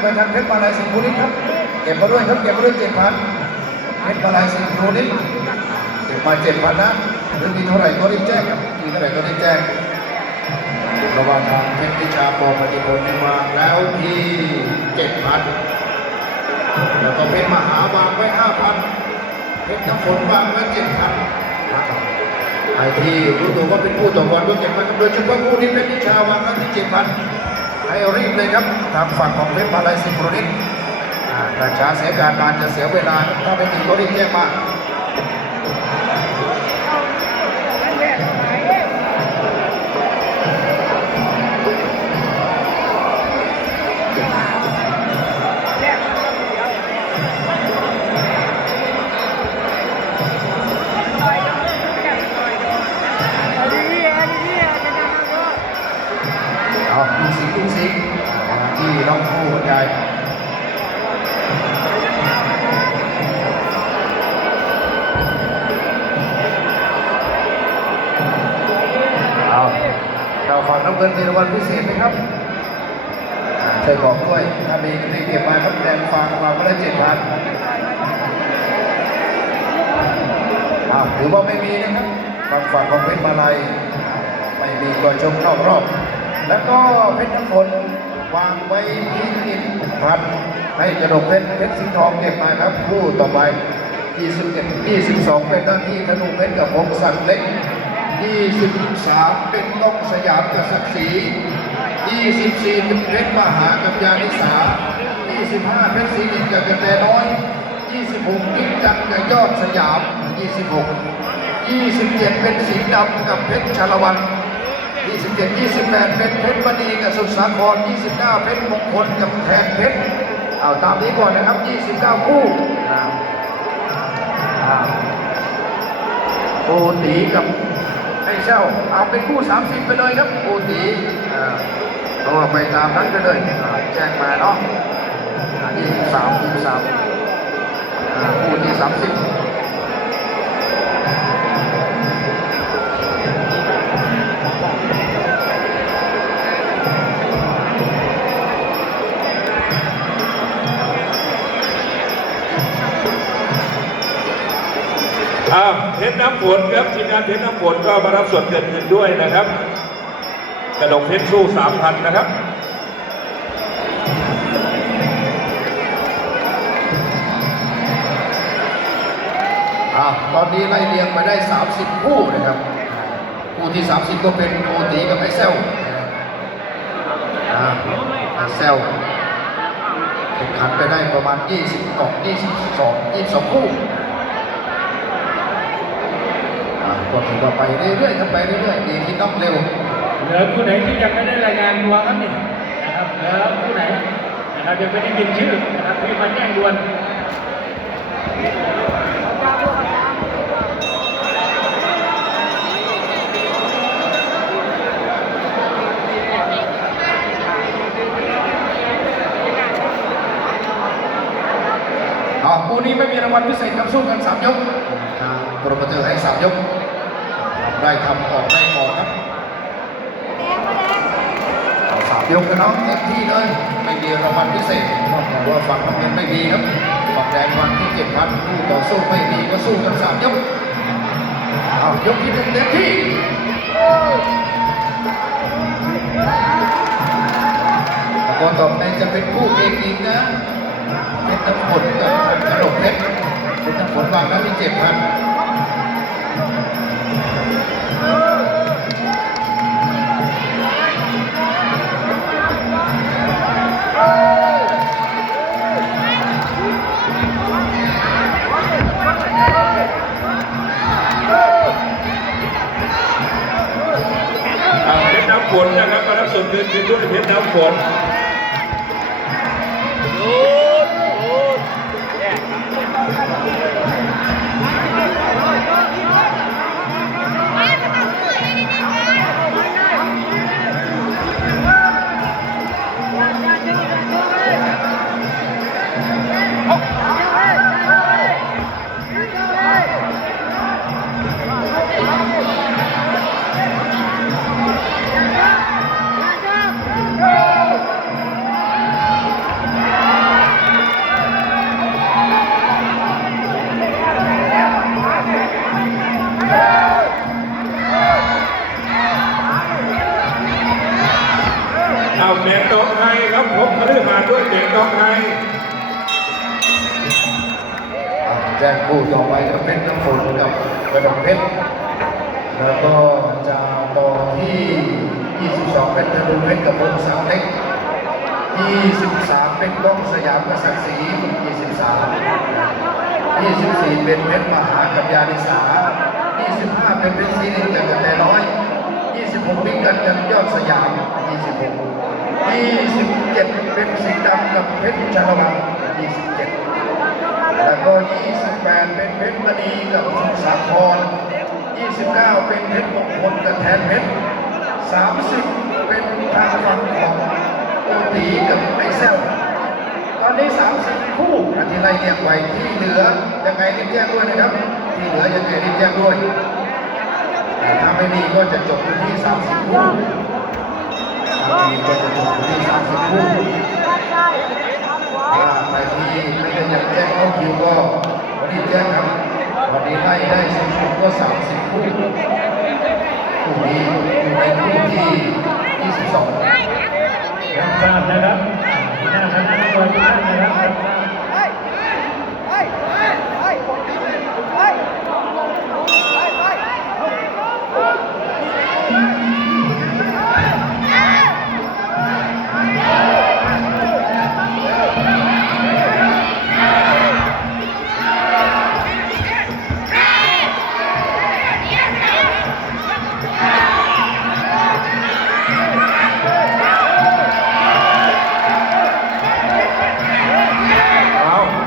ไปทางเพชรมาลายสิงห์บุรีครับเก็บมาด้วยครับเก็บมาด้วยเจ็ดพันเพชรมาลายสิงห์บุรีเก็บมาเจ็ดพันนะหรือมีเท่าไหร่ก็รีบแจ้งครับมีเท่าไหร่ก็รีบแจ้งระหว่างทางเพชรวิชาปอปฏิพลวางแล้วที่เจ็ดพันแล้วก็เพชรมหาวางไว้ห้าพันเพชรน้ำฝนวางไว้เจ็ดพันไอ้ที่รู้ตัวว่าเป็นผู้ต่อบอลก็เจ็ดพันโดยเฉพาะคู่นี้เพชรวิชาวางไว้ที่เจ็ดพัน ให้รีบเลยครับทางฝั่งของเพชรมาลัยสิบรุนิตกระช้าเสียการนานจะเสียเวลาถ้าไม่มีก็รีบแจ้งมา ที่น้องผู้ใหญ่เอาเราฝั่งน้ำเงินมีรางวัลพิเศษไหมครับอ่าช่วยบอกด้วย ถ้ามีรีเก็บมาครับแดงฟังเราก็ได้เจ็ดพันอ้าวถือว่าไม่มีนะครับทางฝั่งของเพชรมาลัยไม่มีก็ชมเข้ารอบ แล้วก็เพชรน้ำฝน วางไว้ที่อินพันให้กระดกเพชรเพชรสีทองเก็บมาครับคู่ต่อไป 21 22 เป็นหน้าที่ธนูเพชรกับพงศักดิ์เล็ก 23 เป็นต้องสยามกับศักดิ์ศรี24เป็นเพชรมหากับยานิสา 25 เพชรศรีนินกับกระแตน้อย 26กิ๊กจันทร์กับยอดสยาม 26 27 เป็นสีดำกับเพชรชาละวัน 27 28 เป็นเพชรมณีกับสุดสาคร 29 เพชรมงคลกับแทนเพชรเอาตามนี้ก่อนนะครับ 29 คู่อ่าอ่าโอตีกับไอ้เช่าเอาเป็นคู่ 30 ไปเลยครับโอตีอ่าเอาไปตามนั้นไปเลยแจ้งมาเนาะอ่า23 23คู่ที่ 30 อ้าวเพชรน้ำฝนครับทีมงานเพชรน้ำฝนก็มารับส่วนเกินเงินด้วยนะครับกระดกเพชรสู้สามพันนะครับอ่าตอนนี้ไล่เรียงมาได้ 30 คู่นะครับ คู่ที่ 30 ก็เป็นโอตีกับไอเซลไอเซลแข่งขันไปได้ประมาณ 20กล่อง22 22 คู่อ่า ก็ถือว่าไปเรื่อยๆครับไปเรื่อยๆดีที่ต้องเร็วเหลือผู้ไหนที่ยังไม่ได้รายงานตัวครับนี่นะครับแล้วผู้ไหนนะครับยังไม่ได้ยินชื่อนะครับรีบมาแจ้งด่วนอ่าคู่นี้ไม่มีรางวัลพิเศษครับสู้กัน3ยกทางโปรโมเตอร์ให้3ยก ได้ทำออกได้ก่อนครับเอาสามยกกันเนาะเต็มที่เลยไม่มีรางวัลพิเศษนอกจากว่าฝั่งน้ำเงินไม่มีครับฝั่งแดงวันที่เจ็ดพันคู่ต่อสู้ไม่มีก็สู้กันสามยกเอายกที่หนึ่งเต็มที่แล้วก็ต่อไปจะเป็นคู่เอกอีกนะเป็นตำผลกับกระดกเพชรเป็นตำผลวางแล้วที่เจ็ดพันำฝนนะครับมารับส่วนเกินคืนด้วยเพชรน้ำฝน พฤหัสด้วยเด็กน้องในแจ้งผู้ต่อไปก็เป็นน้ำฝนกับกระดองเพชรแล้วก็จะต่อที่ 22 เป็นธนูเพชรกับวงสามเล็ก 23 เป็นก้องสยามกับศักดิ์ศรี23 24 เป็นเพชรมหากับยาดิสา 25 เป็นเพชรสีนิลกับกระแตน้อย 26 เป็นกันกับยอดสยาม 26 27 เป็นสีดำกับเพชรชาละวัน27 แล้วก็ 28 เป็นเพชรมณีกับสุสาคร 29 เป็นเพชรมงคลกับแทนเพชร 30 เป็นทางฝั่งของโอตีกับไอเซลตอนนี้ 30 คู่อาทิตย์ไรเรียงไว้ที่เหลือยังไงรีบแจ้งด้วยนะครับ ที่เหลือยังไงรีบแจ้งด้วยถ้าไม่มีก็จะจบที่ 30 คู่ ใครที่ไม่ได้ยังแจ้งเข้าคิวก็รีบแจ้งครับ วันนี้ไล่ได้สูงสุดก็30คู่คู่นี้อยู่ในคู่ที่22รับทราบนะครับหน้าคณะมวยทุกท่านนะครับ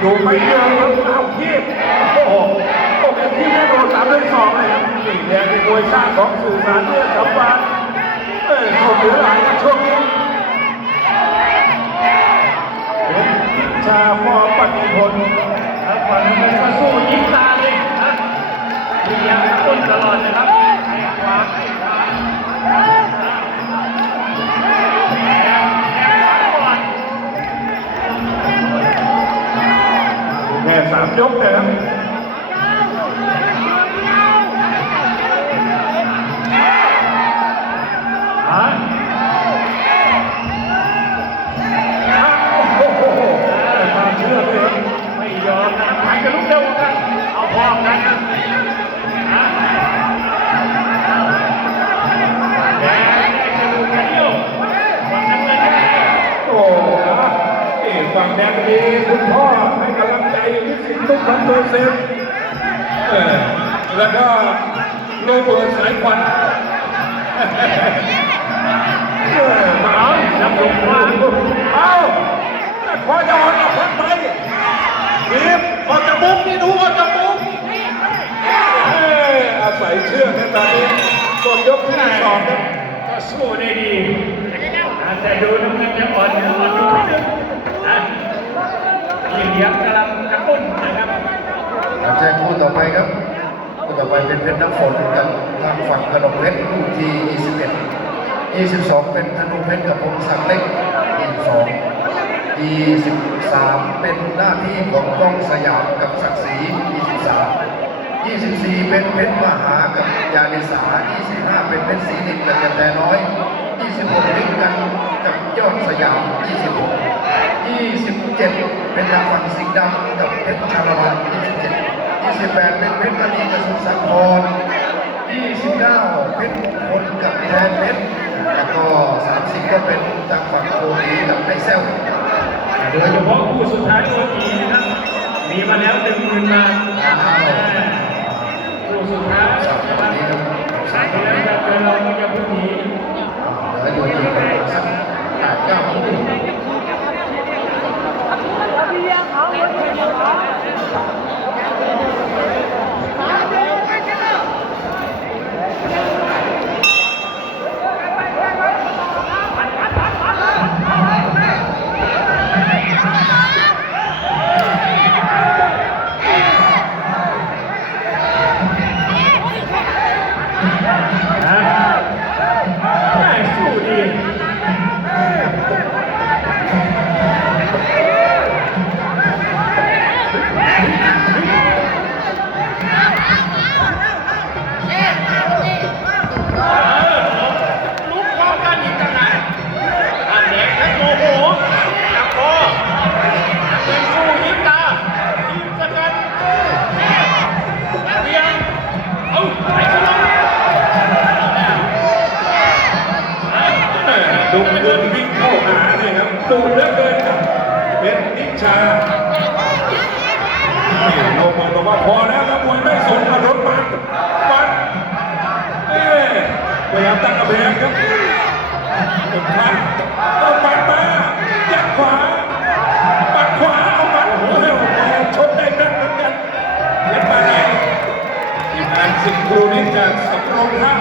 ดูไปเยอะครับเอาคีบโอ้โหโอ้โหที่แม่โดนสามเรื่องสองเลยครับนี่แดงเป็นมวยสร้างของสื่อสารเรื่องสัมพันธ์เออโชคเหลือหลายช่วงนี้เป็นชาพอปฏิพลแล้วฝั่งน้ำเงินก็สู้ยิ้มตาเลยนะพยายามต้นตลอดนะครับ มาเอาจับลงมาเอาพอจะออกจากพันไปทีมออกจากมุมนี่ดูออกจากมุมอาศัยเชือกในตอนนี้กดยกที่สองครับก็สู้ได้ดีนะแต่ดูน้ำเงินจะอ่อนอ่อนอยู่นิดนึงนะนี่เลี้ยงกำลังกระตุ้นนะครับแจ้งคู่ต่อไปครับ ต่อไปเป็นเพชรน้ำฝนกับทางฝั่งกระดกเพชรคู่ที่21 22 เป็นธนูเพชรกับพงศักดิ์เล็ก22 23 เป็นหน้าที่ของกล้องสยามกับศักดิ์ศรี23 24 เป็นเพชรมหากับยานิสา 25 เป็นเพชรศรีนินกับแตน้อย 26ลิงกันกับยอดสยาม 26 27 เป็นทางฝั่งสิงห์ดำกับเพชรชาลวัน27 28 เป็นเพชรมณีกับสุสาคร29 เพชรมงคลกับแทนเพชร แล้วก็ 30 ก็เป็นทางฝั่งโคลีกับไอเซลโดยเฉพาะคู่สุดท้ายโอทีนะครับ มีมาแล้วหนึ่งหมื่นบาทคู่สุดท้ายนะครับใช่แล้วจะเกินเราจะพึ่งหนีเหลืออยู่ที่ประมาณสักแปดเก้าคู่ ดุมเงินวิ่งเข้าหาเนี่ยครับดุเหลือเกินครับเป็นนิชาเงมาบอกว่าพอแล้วครับมวยไม่สนกัรถปัดปัดเอ๊พยายามตั้งกระเพงครับเป็นพันต้องปัดมายัดขวาปัดขวาเอาปัดโอ้โหชนได้ดังเหมือนกันเล่นมาแงทีมงานสิงครูนี้จาสำโรงท่า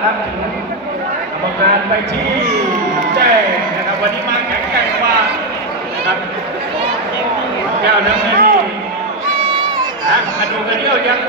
นะครับถึงกรรมการไปที่แจ้งนะครับ วันนี้มาแข็งแกร่งกว่านะครับแก้วน้ำเงินนี่นะมาดูกันเดียวยัง